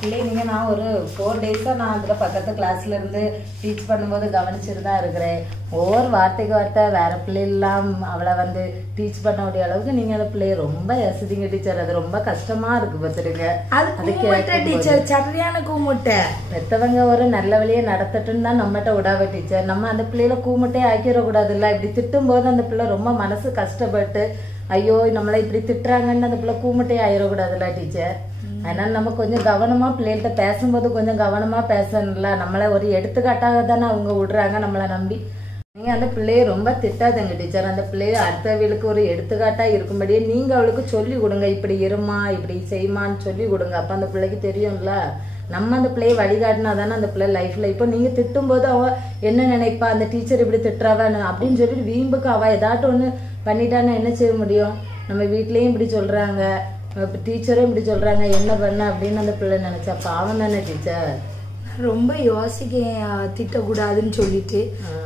பிள்ளை நான் ஒரு 4 days நான் அதுல பக்கத்து கிளாஸ்ல இருந்து டீச் பண்ணும்போது கவனிச்சுட்டு தான் இருக்கிறேன். ஒவ்வொரு வார்த்தைக்கு வார்த்தை வேற பிள்ளைலாம் அவளை வந்து டீச் பண்ண முடிய அளவுக்கு நீங்க அந்த பிள்ளைய ரொம்ப யசிதிங்க டீச்சர். அது ரொம்ப கஷ்டமா இருக்கு பார்த்துருங்க. டீச்சர் சரியான கூமுட்டை. பெத்தவங்க ஒரு நல்ல வழியை நடத்தட்டுன்னு தான் நம்மகிட்ட விடாவ டீச்சர். நம்ம அந்த பிள்ளையில கூமுட்டையே ஆக்கிடக்கூடாதுல்ல. இப்படி திட்டும் போது அந்த பிள்ளை ரொம்ப மனசு கஷ்டப்பட்டு ஐயோ நம்மளை இப்படி திட்டுறாங்கன்னு அந்த பிள்ளை கூமுட்டையே ஆயிடக்கூடாதுல்ல டீச்சர். அதனால நம்ம கொஞ்சம் கவனமா பிள்ளைகிட்ட பேசும்போது கொஞ்சம் கவனமா பேசணும்ல. நம்மளை ஒரு எடுத்துக்காட்டாக தானே அவங்க விடுறாங்க நம்மளை நம்பி. நீங்க அந்த பிள்ளைய ரொம்ப திட்டாதங்க டீச்சர். அந்த பிள்ளைய அடுத்தவங்களுக்கு ஒரு எடுத்துக்காட்டா இருக்கும்படியே நீங்க அவளுக்கு சொல்லி கொடுங்க. இப்படி இருமா, இப்படி செய்யுமான்னு சொல்லி கொடுங்க. அப்ப அந்த பிள்ளைக்கு தெரியும்ல. நம்ம அந்த பிள்ளையை வழிகாட்டினா தானே அந்த பிள்ளை லைஃப்ல. இப்போ நீங்க திட்டும் போது அவ என்ன நினைப்பா, அந்த டீச்சர் இப்படி திட்டுறாவான்னு அப்படின்னு சொல்லிட்டு வீம்புக்கு அவ ஏதாட்டும் ஒண்ணு பண்ணிட்டான்னு என்ன செய்ய முடியும்? நம்ம வீட்லயும் இப்படி சொல்றாங்க, டீச்சரும் இப்படி சொல்றாங்க, என்ன பண்ண அப்படின்னு அந்த பிள்ளை நினைச்சா பாவம் தானே டீச்சர். ரொம்ப யோசிக்க திட்டக்கூடாதுன்னு சொல்லிட்டு.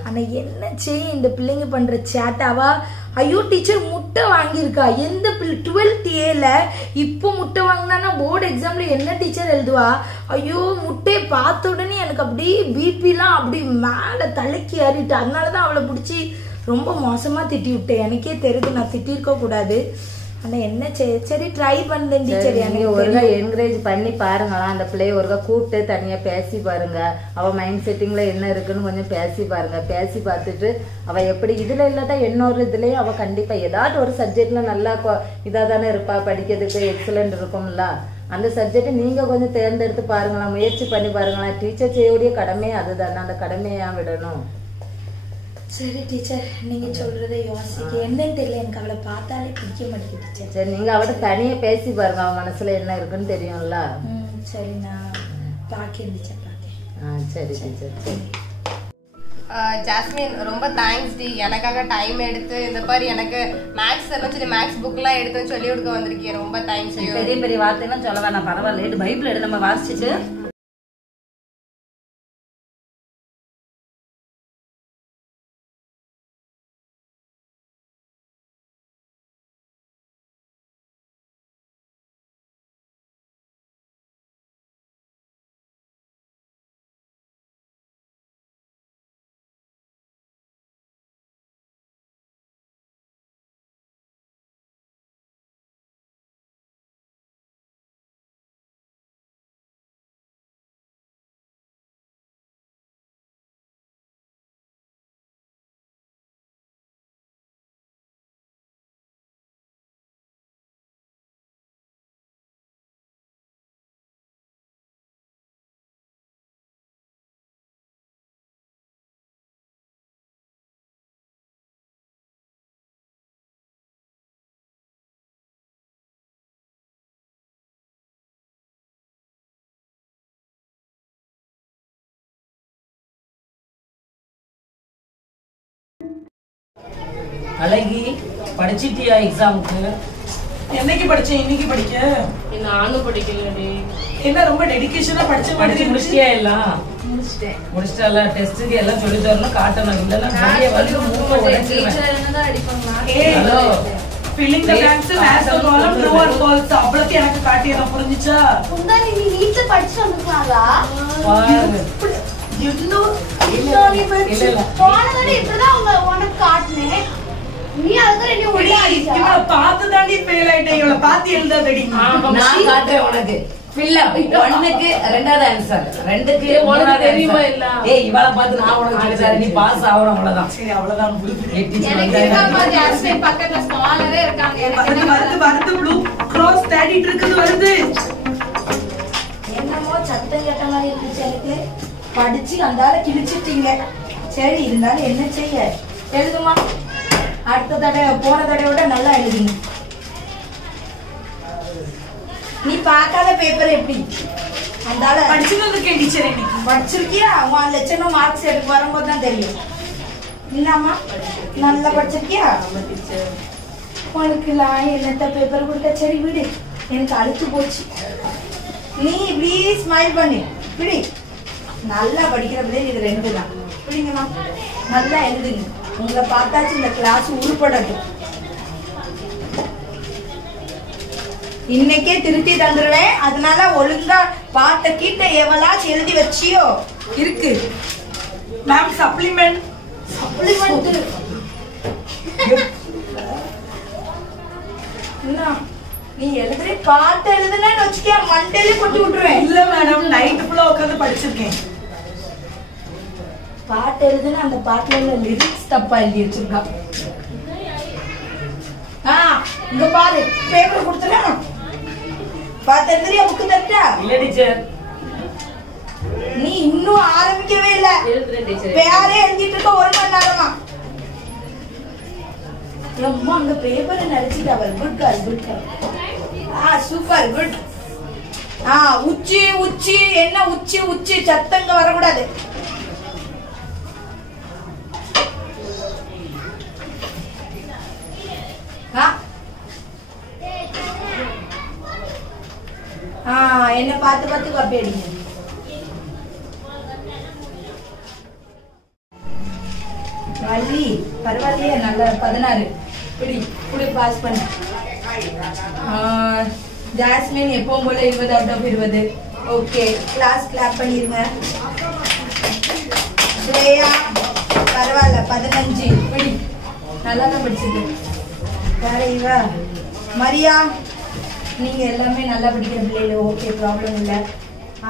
ஆனா என்ன செய்ய, இந்த பிள்ளைங்க பண்ற சேட்டாவா. ஐயோ டீச்சர் முட்டை வாங்கியிருக்கா. எந்த 12th Aல இப்போ முட்டை வாங்கினா போர்டு எக்ஸாம்ல என்ன டீச்சர் எழுதுவா, ஐயோ முட்டையை பார்த்த உடனே எனக்கு அப்படியே பிபிலாம் அப்படி மேல தலைக்கு ஏறிட்டு, அதனாலதான் அவளை பிடிச்சி ரொம்ப மோசமா திட்டி விட்டேன். எனக்கே தெரியுது நான் திட்டிருக்க கூடாது. ஆனா என்ன சரி ட்ரை பண்ணேன் டீச்சர். நீங்க ஒருக்கா என்கரேஜ் பண்ணி பாருங்களா, அந்த பிள்ளைய ஒருக்கா கூப்பிட்டு தனியா பேசி பாருங்க. அவ மைண்ட் செட்டிங்ல என்ன இருக்குன்னு கொஞ்சம் பேசி பாருங்க. பேசி பார்த்துட்டு அவ எப்படி இதுல இல்லாட்டா இன்னொரு இதுலயும் அவ கண்டிப்பா ஏதாச்சும் ஒரு சப்ஜெக்ட்ல நல்லா இதா தானே இருப்பா, படிக்கிறதுக்கு எக்ஸலண்ட் இருக்கும்ல. அந்த சப்ஜெக்ட் நீங்க கொஞ்சம் தேர்ந்தெடுத்து பாருங்களா, முயற்சி பண்ணி பாருங்களா. டீச்சர் செய்யக்கூடிய கடமை அதுதானே, அந்த கடமையா விடணும். சரி டீச்சர், நீங்க சொல்றதை யோசிக்க என்னன்னு தெரியல, எனக்கு அவளை பார்த்தாலே பிடிக்க மாட்டேங்குது டீச்சர். சரி, நீங்க அவட்ட தனியா பேசி பாருங்க, அவன் மனசுல என்ன இருக்குன்னு தெரியும்ல. சரி நான் பாக்கேன் டீச்சர், பாக்கேன். சரி டீச்சர். சரி ஜாஸ்மின், ரொம்ப தேங்க்ஸ் டி. எனக்காக டைம் எடுத்து இந்த மாதிரி எனக்கு மேக்ஸ் சொல்லி மேக்ஸ் புக்லாம் எடுத்து சொல்லி கொடுக்க வந்திருக்கேன். ரொம்ப தேங்க்ஸ். பெரிய பெரிய வார்த்தைலாம் சொல்ல வேணாம், பரவாயில்ல. பைபிள் எடுத்து நம்ம வாசிச்சுட்டு அழகி படிச்சிட்டியா எக்ஸாமுக்கு? என்னைக்கு படிச்சேன், இன்னைக்கு படிக்க? நானும் படிக்கலடி. என்ன ரொம்ப டெடிகேஷனா படிச்சு முடிச்சிட்டியா? எல்லாம் முடிச்சிட்டா? டெஸ்ட்டுக்கு எல்லாம் சொல்லி தரணும், காட்டணும். இல்லன்னா வெளியே வந்து மூக்க உடைச்சிருவேன். Hello, filling the blanks, match the column, true or false. அவ்வளவு எனக்கு காட்டியதா, புரிஞ்சுச்சா? முந்தானி நீ நீட்ல படிச்சு வந்திருக்காங்களா? போனதோட இப்பதான் உனக்கு காட்டினேன். நீ அதுக்கு ரெண்டு ஒரே அடிச்சா. இவளை பார்த்து தாண்டி ஃபெயில் ஆயிட்டேன். இவளை பார்த்து எழுதாதடி. நான் காட்டுறேன் உனக்கு. ஒண்ணுக்கு ரெண்டாவது ஆன்சர், ரெண்டுக்கு உனக்கு தெரியுமா இல்ல? ஏய், இவளை பார்த்து நான் உனக்கு சொல்லித்தரேன், நீ பாஸ் ஆகணும், அவ்வளவுதான். சரி, அவ்வளவுதான். எனக்கு இருக்காமா ஜாஸ்மின் பக்கத்துல ஸ்காலரே இருக்காங்க. வருது ப்ளூ கிராஸ் தேடிட்டு இருக்குது, வருது. என்னமோ சத்தம் கேட்ட மாதிரி இருந்துச்சு எனக்கு. படிச்சு அந்தால கிழிச்சிட்டீங்க. சரி, இருந்தாலும் என்ன செய்ய, எழுதுமா. அடுத்த தடவை போன தடவையோட நல்லா எழுதுங்க. நீ பார்க்காத பேப்பர் எப்படி அந்தால படிச்சு வந்திருக்கேன் டீச்சர். இன்னைக்கு படிச்சிருக்கியா? உன் லட்சணம் மார்க்ஸ் எடுக்க வரும்போது தான் தெரியும். இல்லாமா நல்லா படிச்சிருக்கியா? உனக்கு என்னத்த பேப்பர் கொடுக்க. சரி விடு, எனக்கு அழுத்து போச்சு. நீ இப்படி ஸ்மைல் பண்ணு, விடு. நல்லா படிக்கிற பிள்ளை இது ரெண்டு தான். பிடிங்கம்மா, நல்லா எழுதுங்க. உங்களை பார்த்தாச்சு இந்த கிளாஸ் உருப்படட்டும். இன்னைக்கே திருத்தி தந்துருவேன். அதனால ஒழுங்கா பாட்ட கீட்ட எவளாச்சும் எழுதி வச்சியோ இருக்கு. மேம் சப்ளிமெண்ட் நீ எழுதுற பாட்டு எழுதுனேன்னு வச்சுக்க, மண்டையில கொட்டி விட்டுருவேன். இல்ல மேடம், நைட் ஃபுல்லா உட்கார்ந்து படிச்சிருக்கேன். பாட்டு எழுதுனா அந்த பாட்டுல உள்ள லிரிக்ஸ் தப்பா எழுதி வச்சிருக்கா. இங்க பாரு, பேப்பர் கொடுத்துறேன். பாத்து எழுதுறியா? புக்கு தட்டா? இல்ல டீச்சர், நீ இன்னும் ஆரம்பிக்கவே இல்ல. பேரே எழுதிட்டு இருக்க 1 மணி நேரமா. அம்மா அங்க பேப்பரை நடிச்சிட்டு அவர். Good girl, good girl. Super, good. உச்சி உச்சி என்ன உச்சி உச்சி, சத்தங்க வரக்கூடாது. என்ன பார்த்து பார்த்து காப்பி அடிங்க. வள்ளி பரவாயில்லையே, நல்ல 16 இப்படி இப்படி பாஸ் பண்ண. ஜாஸ்மின் எப்பவும் போல 20 out of 20. Okay, class clap பண்ணிருங்க. ஸ்ரேயா பரவாயில்ல 15. இப்படி நல்லா தான் படிச்சிருக்கு. வேற இவ மரியா, நீங்க எல்லாமே நல்லா படிக்கிற பிள்ளைல, ஓகே ப்ராப்ளம் இல்லை.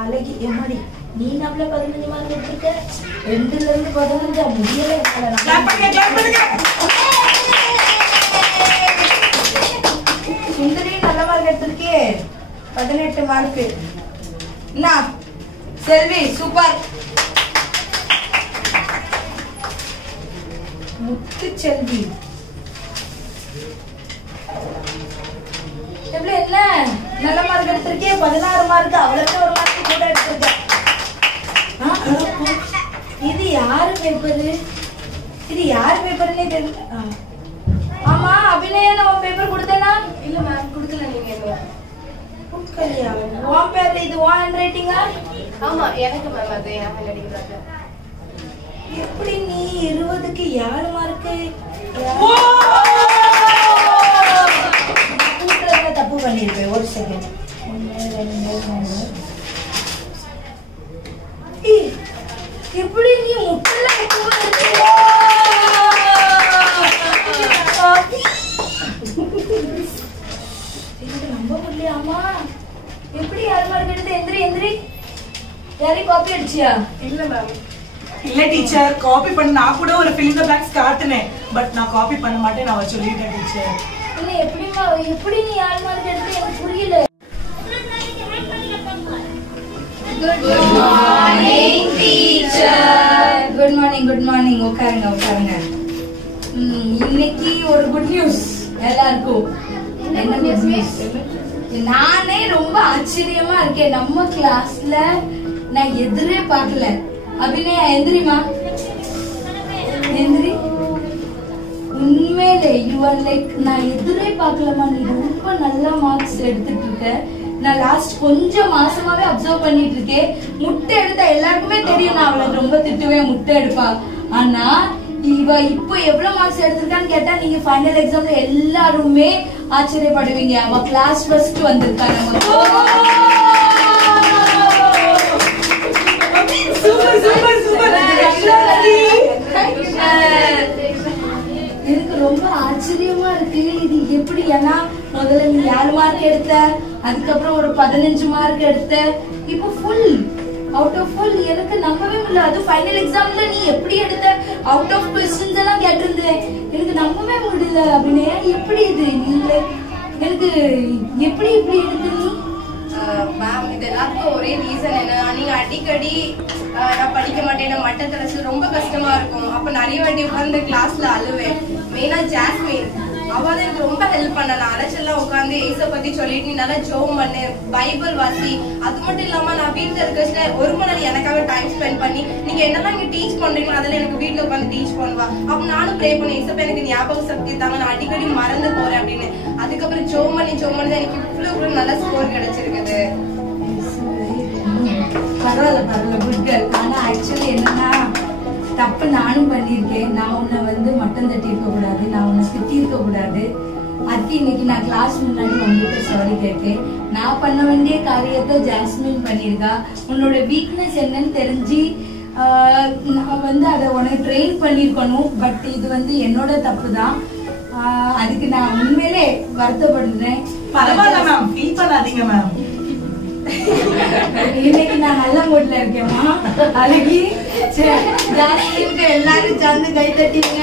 அழகி எம்மாடி, நீ நம்மள 15 மார்க் எடுத்துருக்க. 2ல இருந்து 15 முடியல. சுந்தரி நல்ல மார்க் எடுத்திருக்கே, 18 மார்க். என்ன செல்வி சூப்பர். முத்து செல்வி எப்படி என்ன நல்ல மார்க் எடுத்திருக்கே, 16 மார்க். அவ்வளவு ஒரு மார்க் கூட எடுத்திருக்க. இது யாரு பேப்பரு? இது யாரு பேப்பர்னே தெரியல. ஆமா, அபிநயா நான் பேப்பர் கொடுத்தேனா? இல்ல மேம் கொடுக்கல. நீங்க இன்னும் கொடுக்கலையா? உன் பேப்பர் இது உன் ஹேண்ட் ரைட்டிங்கா? ஆமா எனக்கு மேம் அது என் ஹேண்ட் ரைட்டிங் தான். எப்படி நீ 20க்கு 7 மார்க்கு? கூட்டுறதுல தப்பு பண்ணிருப்பேன். ஒரு செகண்ட். 1 2 3. எப்படி நீ முட்டல நம்ப முடியலையாமா? எப்படி 7 மார்க் எடுத்து? எந்திரி எந்திரி. யாரையும் காப்பி அடிச்சியா? இல்ல மேம். இல்ல டீச்சர், காப்பி பண்ண நான் கூட ஒரு fill in the blanks காட்டுனேன். பட் நான் காப்பி பண்ண மாட்டேன், நான் சொல்லிட்டேன் டீச்சர். இல்ல எப்படிமா, எப்படி நீ 7 மார்க் எடுத்து? எனக்கு புரியல. Good morning teacher. Good morning good morning. உட்காருங்க உட்காருங்க. இன்னைக்கு ஒரு குட் நியூஸ் எல்லாருக்கும். என்ன குட் நியூஸ்? நானே ரொம்ப ஆச்சரியமா இருக்கேன். நம்ம கிளாஸ்ல நான் எதிரே பார்க்கல. அபிநயா எந்திரிமா, எந்திரி. உண்மையிலே யூ ஆர் லைக், நான் எதிரே பார்க்கலமா. நீ ரொம்ப நல்ல மார்க்ஸ் எடுத்துட்டு இருக்க. நான் லாஸ்ட் கொஞ்சம் மாசமாவே அப்சர்வ் பண்ணிட்டு இருக்கேன். முட்டை எடுத்தா எல்லாருக்குமே தெரியும் நான் அவளை ரொம்ப திட்டுவேன், முட்டை எடுப்பா. ஆனா இவ இப்போ எவ்வளவு மார்க்ஸ் எடுத்திருக்கான்னு கேட்டா நீங்க ஃபைனல் எக்ஸாம்ல எல்லாருமே ஆச்சரியப்படுவீங்க. அவ கிளாஸ் ஃபர்ஸ்ட் வந்திருக்கா. எனக்கு ரொம்ப ஆச்சரியமா இருக்கு இது எப்படி. ஏன்னா முதல்ல நீ 7 மார்க் எடுத்த, அதுக்கப்புறம் ஒரு 15 மார்க் எடுத்த, இப்போ ஃபுல் அவுட் ஆஃப் ஃபுல். எனக்கு நம்பவே முடியல. அது ஃபைனல் எக்ஸாம்ல நீ எப்படி எடுத்த? அவுட் ஆஃப் क्वेश्चंस எல்லாம் கேட்டிருந்தேன். எனக்கு நம்பவே முடியல. அபிநயா எப்படி இது? நீங்க எனக்கு எப்படி இப்படி எடுத்து நீ? மேம் இது எல்லாத்துக்கும் ஒரே ரீசன் என்ன, நீங்க அடிக்கடி நான் படிக்க மாட்டேன், நான் மட்டத்துல ரொம்ப கஷ்டமா இருக்கும். அப்ப நிறைய வாட்டி உட்கார்ந்து கிளாஸ்ல அழுவேன். மெயினா ஜாஸ்மின் அவ எனக்கு ரொம்ப ஹெல்ப் பண்ண. நான் அலைச்செல்லாம் உட்காந்து ஏச பத்தி சொல்லிட்டு நீ நல்லா ஜோம் பண்ணு, பைபிள் வாசி. அது மட்டும் இல்லாம நான் வீட்டுல இருக்கிற 1 மணி நேரம் எனக்காக டைம் ஸ்பெண்ட் பண்ணி நீங்க என்னெல்லாம் இங்க டீச் பண்றீங்களோ அதெல்லாம் எனக்கு வீட்டுல உட்காந்து டீச் பண்ணுவா. அப்ப நானும் ப்ரே பண்ணேன், ஏசப்பா எனக்கு ஞாபக சக்தி தாங்க, நான் அடிக்கடி மறந்து போறேன் அப்படின்னு. அதுக்கப்புறம் ஜோம் பண்ணி தான் எனக்கு இவ்வளவு நல்ல ஸ்கோர் கிடைச்சிருக்குது. பரவாயில்ல பரவாயில்ல, குட் கேர்ள். ஆனா ஆக்சுவலி என்னன்னா தப்பு நானும் பண்ணியிருக்கேன். நான் உன்னை வந்து மட்டம் தட்டி இருக்க கூடாது, நான் உன்னை திட்டி இருக்க கூடாது. அதுக்கு இன்னைக்கு நான் கிளாஸ் முன்னாடி வந்துட்டு சாரி கேட்கேன். நான் பண்ண வேண்டிய காரியத்தை ஜாஸ்மின் பண்ணியிருக்கா. உன்னோட வீக்னஸ் என்னன்னு தெரிஞ்சு நான் வந்து அதை உனக்கு ட்ரெயின் பண்ணியிருக்கணும். பட் இது வந்து என்னோட தப்பு தான். அதுக்கு நான் உண்மையிலே வருத்தப்படுறேன். பரவாயில்ல மேம், ஃபீல் பண்ணாதீங்க மேம். இன்னைக்கு நான் நல்ல மூட்ல இருக்கேன்மா. அழகி ஜாஸ்மினுக்கு எல்லாரும் சேர்ந்து கை தட்டிங்க.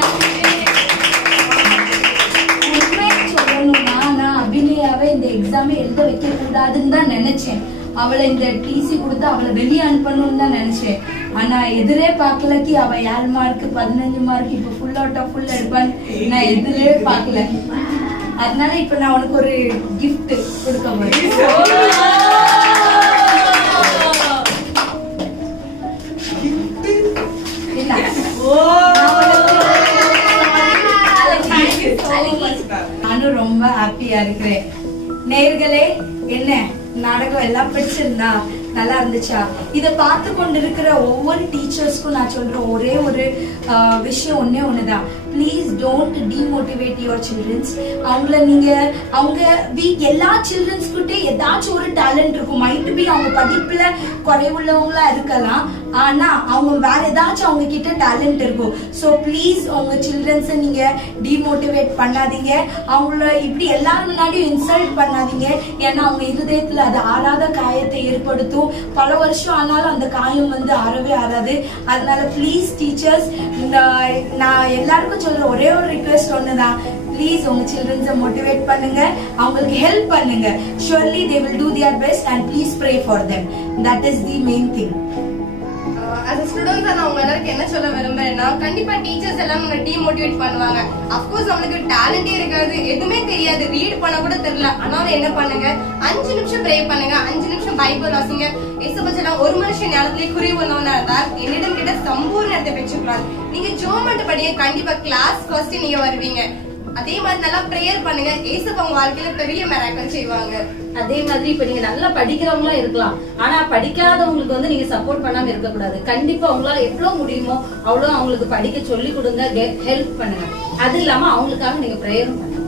உண்மையை சொல்லணும்னா நான் அபிநயாவை இந்த எக்ஸாமை எழுத வைக்க கூடாதுன்னு தான் நினைச்சேன். அவளை இந்த டிசி கொடுத்து அவளை வெளியே அனுப்பணும்னு தான் நினைச்சேன். ஆனா எதிரே பார்க்கலக்கு அவ 7 மார்க் 15 மார்க் இப்ப ஃபுல் அவுட் ஆஃப் ஃபுல் எடுப்பான்னு நான் எதிரே பார்க்கல. அதனால இப்ப நான் உனக்கு ஒரு கிஃப்ட் கொடுக்க போறேன். நானும் ரொம்ப ஹாப்பியா இருக்கிறேன். நேயர்களே, என்ன நாடகம் எல்லாம் பிடிச்சிருந்தா, நல்லா இருந்துச்சா? இதை பார்த்து கொண்டிருக்கிற ஒவ்வொரு டீச்சர்ஸ்க்கும் நான் சொல்றேன் ஒரே ஒரு விஷயம் ஒன்னே ஒண்ணுதான். Please don't demotivate your childrens. அவங்கள நீங்க அவங்க எல்லா சில்ட்ரன்ஸ்க்கும் அவங்ககிட்ட ஏதாச்சும் ஒரு டேலண்ட் இருக்கும். மைட் பி அவங்க படிப்புல குறைவுள்ளவங்களா இருக்கலாம், ஆனா அவங்க வேற ஏதாச்சும் அவங்க கிட்ட டேலண்ட் இருக்கும். சோ ப்ளீஸ் உங்க சில்ட்ரன்ஸ் நீங்க டிமோட்டிவேட் பண்ணாதீங்க, அவங்கள இப்படி எல்லாரும் முன்னாடியும் இன்சல்ட் பண்ணாதீங்க. ஏன்னா அவங்க இருதயத்துல அது ஆறாத காயத்தை ஏற்படுத்தும். பல வருஷம் ஆனாலும் அந்த காயம் வந்து ஆறவே ஆறாது. அதனால ப்ளீஸ் டீச்சர்ஸ், நான் எல்லாருக்கும் சொல்ற ஒரே ஒரு ரிக்வெஸ்ட் ஒண்ணுதான், ப்ளீஸ் உங்க சில்ட்ரன்ஸை மோட்டிவேட் பண்ணுங்க, அவங்களுக்கு ஹெல்ப் பண்ணுங்க. surely they will do their best and please pray for them. that is the main thing. as a student நான் உங்க எல்லாருக்கும் என்ன சொல்ல விரும்புறேன்னா, கண்டிப்பா டீச்சர்ஸ் எல்லாம் நம்மள டீமோட்டிவேட் பண்ணுவாங்க. அஃப்கோர்ஸ் நம்மளுக்கு டேலண்டே இருக்காது, எதுவுமே தெரியாது, ரீட் பண்ண கூட தெரியல. ஆனாலும் என்ன பண்ணுங்க, 5 நிமிஷம் ப்ரே பண்ணுங்க, 5 நிமிஷம் பைபிள் வாசிங்க. ஏசப்பச்சலாம் ஒரு மனுஷன் ஞானத்திலே குறிவுள்ளவனா இருந்தால் என்னிடம் கிட்ட சம்பூர்ண இடத்தை பெற்றுக்கலாம். நீங்க ஜோமெண்ட் படிங்க, கண்டிப்பா கிளாஸ் ஃபர்ஸ்ட் நீங்க வருவீங்க. அதே மாதிரி நல்லா பிரேயர் பண்ணுங்க, ஏசப்பா உங்க வாழ்க்கையில பெரிய மிராக்கிள் செய்வாங்க. அதே மாதிரி இப்ப நீங்க நல்லா படிக்கிறவங்களா இருக்கலாம், ஆனா படிக்காதவங்களுக்கு வந்து நீங்க சப்போர்ட் பண்ணாம இருக்க கூடாது. கண்டிப்பா உங்களால எவ்வளவு முடியுமோ அவ்வளவு அவங்களுக்கு படிக்க சொல்லி கொடுங்க, ஹெல்ப் பண்ணுங்க. அது இல்லாம அவங்களுக்காக நீங்க பிரேயரும் பண்ணுங்க.